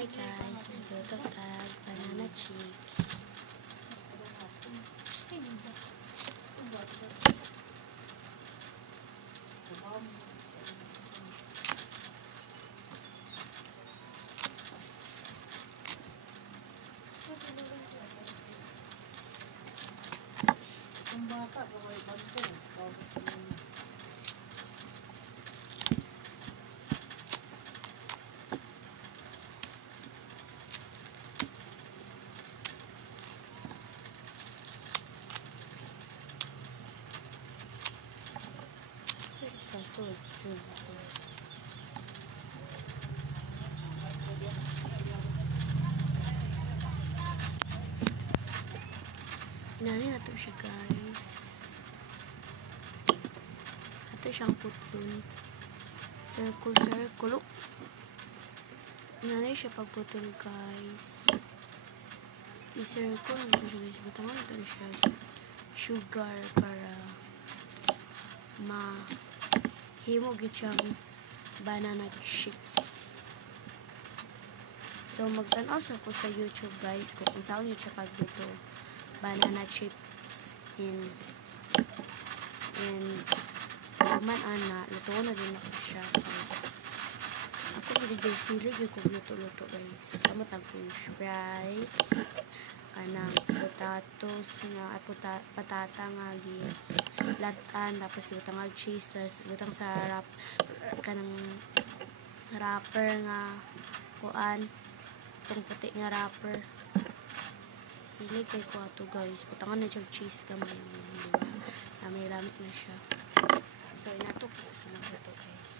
Hi guys, magluto tag banana chips. Ang bata, kaway bangko. Some food. Inanin nato siya guys. Ato siyang putol. Circle. Inanin siya pagputol guys. I-circle nato siya guys. Batangan nato siya sugar para himo gid siyang banana chips. So magtan-aw sa ko sa YouTube guys kung unsaon niyo siya pagluto banana chips in man ana luto na din ako siya. Ako gid guys sili gyud ko luto guys. Amo tag french fries kanang potatoes nga patata nga latan tapos butang ang cheese tapos butang sa kanang wrapper nga kuan tong puti nga wrapper pili kay ko ato guys butangan na siya cheese kamay na may lamit na siya so inato ko sa mga ito guys.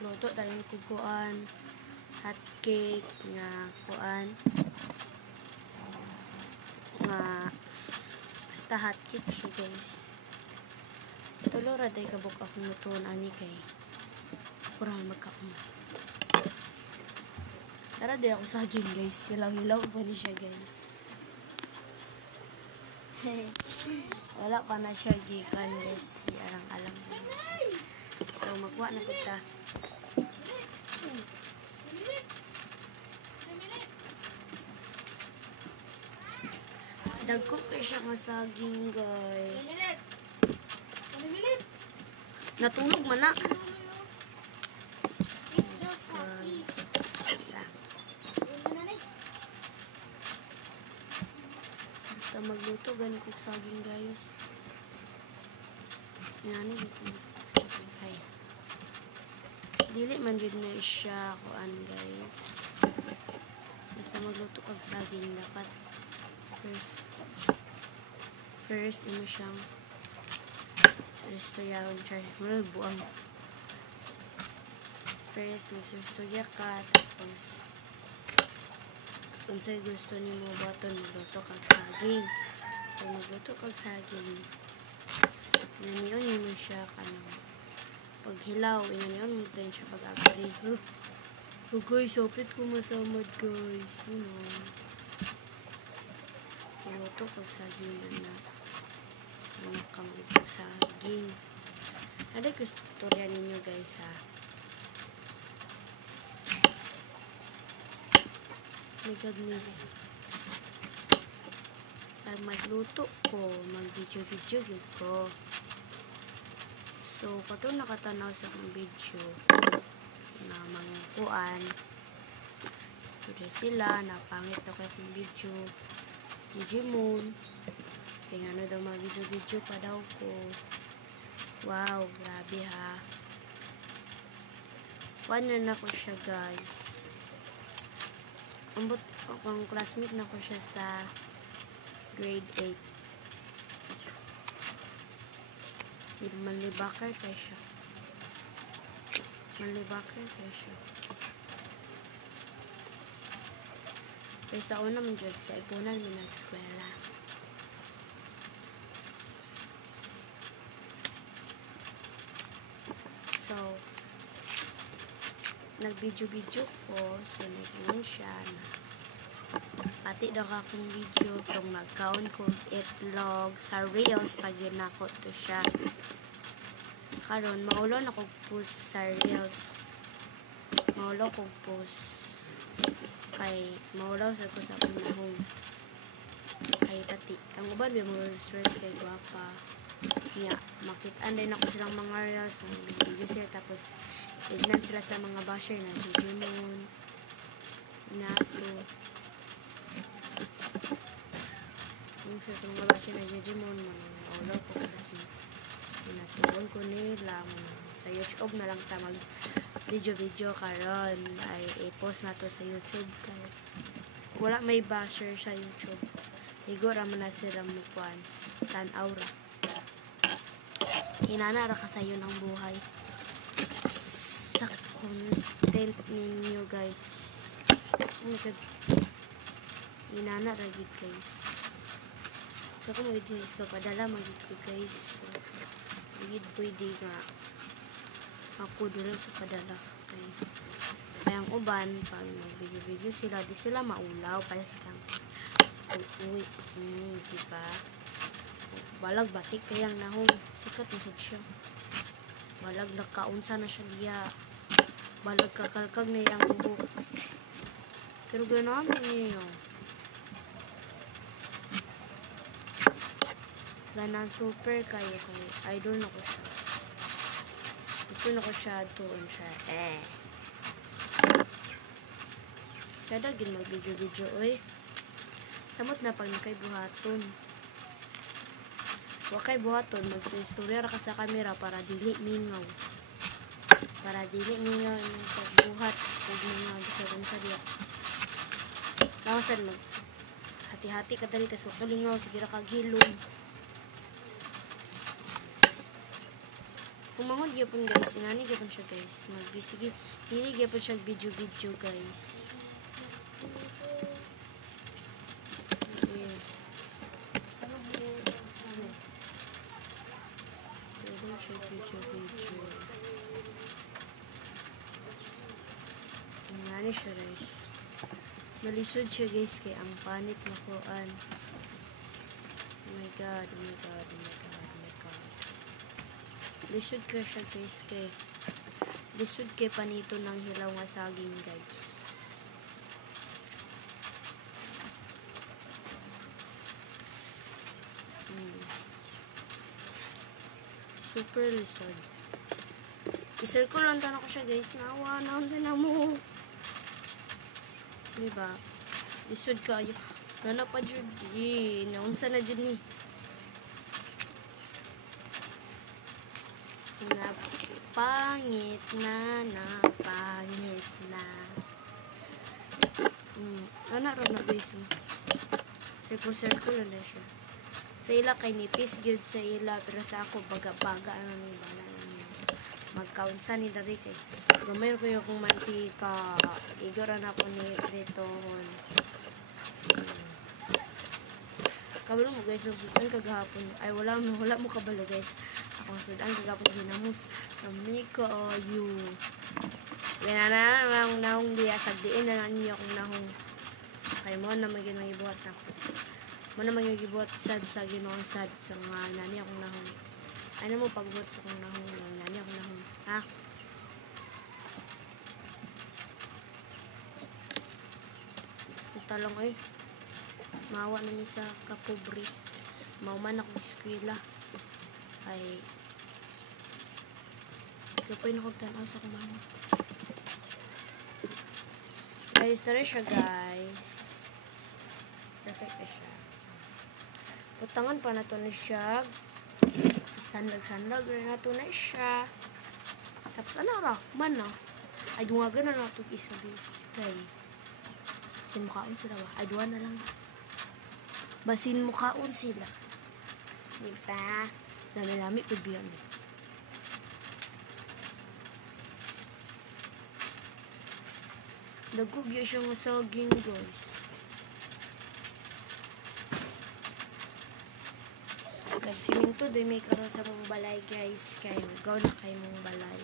Magluto tayo ng kukuan hot cake nga kuan nga basta hot cake siya guys. Tulo ra day kabuk akong lutuon ani kay kurang magkaon. Tara day ako saging guys. Hilaw pa ni siya guys. Wala pa na siya gikan guys. Di alang-alang. So magwa na pud ta. Dagko kay siya nga saging guys. Natulog man na. Basta magluto gani kog saging guys. Yan dito saging kay. Dili man jud na siya kuan guys. Basta magluto kog saging dapat first imo siyang istorya try buang first magsistorya ka tapos unsay gusto nimo baton magluto kag saging kung magluto kag saging inaniyon mo siya kanang paghilaw inaniyon mo din siya pag-agri guys opit ko masamad guys magluto kag saging na kang saging. Ada istorya ninyo guys ha. My goodness. Pag magluto ko, mag-video ko. So, katong nakatanaw sa akong video na mangukuan. Istorya sila, napangit na kayo akong video. Digimon. Kaya ano daw mag-video pa daw ko. Wow, grabe ha. Paano na ko siya guys. Ang classmate na ko siya sa grade 8. Malibakar kayo siya. Kaya sa una man dyan, sa ipunan mo nag-eskwela. So, nag-video ko. So, nag-iwan siya na pati daw akong video kung nag-count ko itlog sa reels pag yun ako to siya. karon maulo na kog post sa reels. Maulo kog post. Kay maulaw sa ko sa pinahong. Kay tati. Ang uban may mga stress kay guwapa. Niya, makitaan din ako silang mga reels. Ang video siya. Tapos, ignan sila sa mga basher na si Jimon. Nato. Yung sa mga basher na si Jimon, maulaw ko kasi pinatuon ko nila. Sa YouTube na lang tamag video karon ay i-post na to sa YouTube. Kay wala may basher sa YouTube. Igor man na sila mukuan. Tan-aw ra. Inana ra kasayo ng buhay sa content ninyo guys. Inana ra gid guys. So kung magiging guys kapadala magiging guys. Gid pwede nga ako dito kapadala. Kaya ang uban pag mag-video sila di sila maulaw pares kang uy diba balag batik kayang nahong sikat masad siya balag nakaunsa na siya diya balag kakalkag na yung buhok pero gano'n niyo ganan super kayo kay idol na ko siya gusto na ko siya doon siya siya dagin mag video oy samot na pag nakay buhaton wakay buhaton mag-istorya ra ka sa camera para dili mingaw yung pagbuhat ug mga gisagon sa diya lawasan mag hati-hati ka dali tas kalingaw sige ra kag hilom kumangod gyapon guys inani gyapon siya guys sige dili gyapon siya video guys. Ano siya guys nalisod siya guys kay ang panit na kuan oh my god lisod ka siya guys kay lisod kay panito ng hilaw nga saging guys super lisod i-circle lang tanong ko siya guys nawa naon sila mo diba lisod kayo nana pa dyan naunsa na dyan ni pangit na anak ron na guys circle na siya sa ila kay nipis gyud sa ila pero sa ako baga-baga ano ni bala magkaunsa ni dari kay gamay ko yung mantika igoran ako ni Riton kabalo mo guys sudan kagahapon ay wala mo kabalo guys ako sudan kagahapon ginamos kami ko you ganana lang nahong diya sagdiin na niyo kung nahong kay mo na maging magibuhat ako mo na maging magibuhat sad sa ginoong sad sa mga nani akong nahong ano mo pagbuhat sa kong nahong nani akong nahong ha talong ay mawa na niya sa kapobre mauman ako eskwela ay kapoy na kong tanaw sa kumano guys tara siya guys perfect na siya utangan pa na to na siya sandag rin na to na siya tapos ano ra man na ay dungagan na na to isa guys kay basin mukaon sila ba? Ay, duwa na lang ba? Basin mukaon sila. Diba? Dami-dami po biyan. Nagkubyo siya nga saging, guys. Nagsiminto, doy may karoon sa mong balay, guys. Kayo, gaw na kayo mong balay.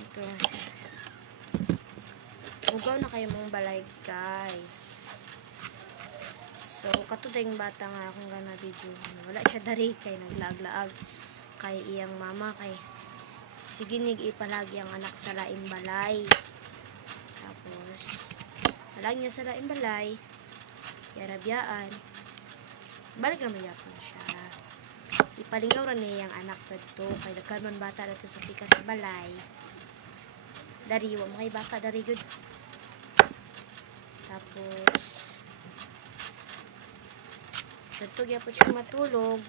Ito. Ugaw na kayo mong balay guys. So kato dayong bata nga akong gana video wala siya dari kay naglaag-laag kay iyang mama kay sige nig ipalagi ang anak sa laing balay. Tapos palag niya sa laing balay, yarabiyaan, balik naman yapon siya. Ipalingaw ra niya ang anak dito, kay daghan man bata dito sa pikas sa balay. Dari wa mga bata dari good. Tapos dito gyapon siya matulog.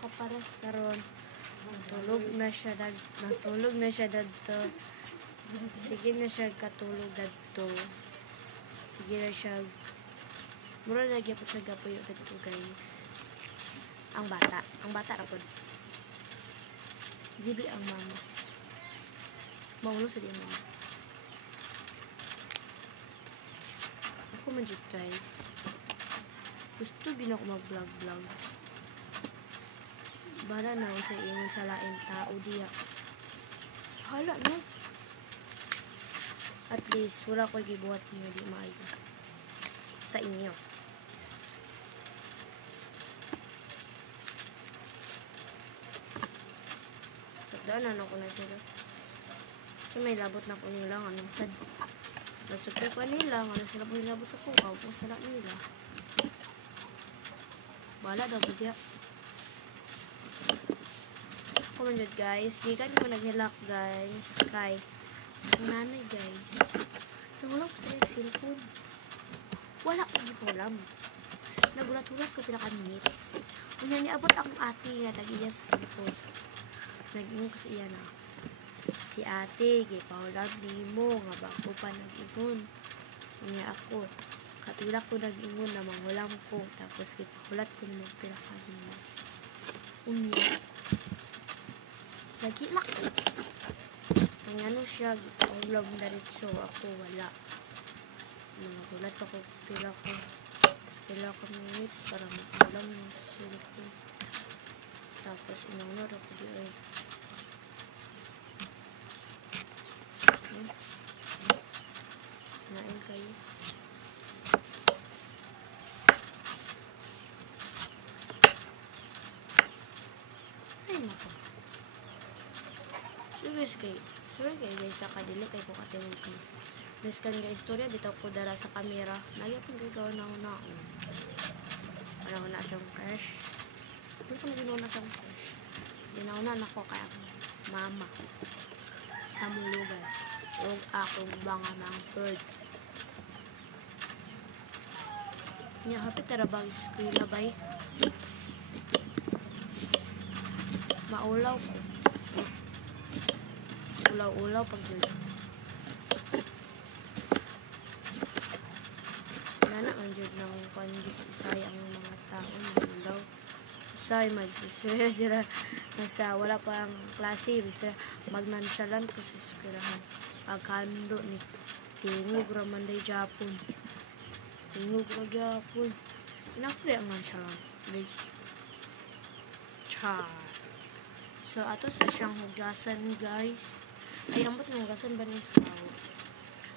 Kaparas karon natulog na siya dito. Sige na siya katulog dito. Sige na siya mura lagi po siya gapuyo dito guys. Ang bata ra pod. Dili ang mama. Maulo sa di mama. Ako man jud guys. Gusto din ako mag-vlog. Bara na sa ingon sa laing tao diya. Hala no. At least wala ko gibuhat niyo di maayo sa inyo. So daanan ako na sila. So may labot na po nila anong sad. Nasukli pa nila ano sila po nilabot sa kukaw kung sala nila. Bala daw po diya. Comment guys, gikan ko naghilak guys kay ang nanay guys nangulog sa yung cellphone, wala ko gipulam, nagulat-ulat ko pila ka minutes unya niabot akong ate nga tagiya sa cellphone, nag-ingon ko sa iya na si ate gipaulam nimo nga bago pa nag-ingon unya ako katulak ko nag-ingon na mangulam ko tapos gipahulat ko ng pila ka minutes unya nagilak ko. Ang ano siya, ulam na rin so ako wala. Nagulat ako pila ko minutes para makalam yung cellphone. Tapos inunod ako di ay. Nain kayo. Ay nako. Sorry guys sa kadili kay ko katingin kay miskan nga istorya bitaw ko dala sa kamera nagya pang gagawa na una ano na siyang fresh hindi ko na siyang fresh ginauna na ko kay mama sa mulugan huwag akong mga ng bird niya hapit tarabang eskwela bay maulaw ko ulaw pag yun. Nana ang jud ng kanjik sayang mga tao na ulaw. Say magsisya sila nasa wala pa ang klase basta magnansalan ko sa eskwelahan. Pagkando ni tingog ra man day Japon. Tingog ra gyapon. Inapre ang nonsalan guys. Char. So ato sa siyang hugasan guys. Ay, ambot ng hugasan ba ni Sao?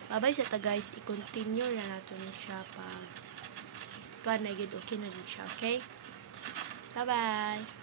Babay sa ta guys, i-continue na nato ni siya pag panagid okay na din siya, okay? Bye-bye!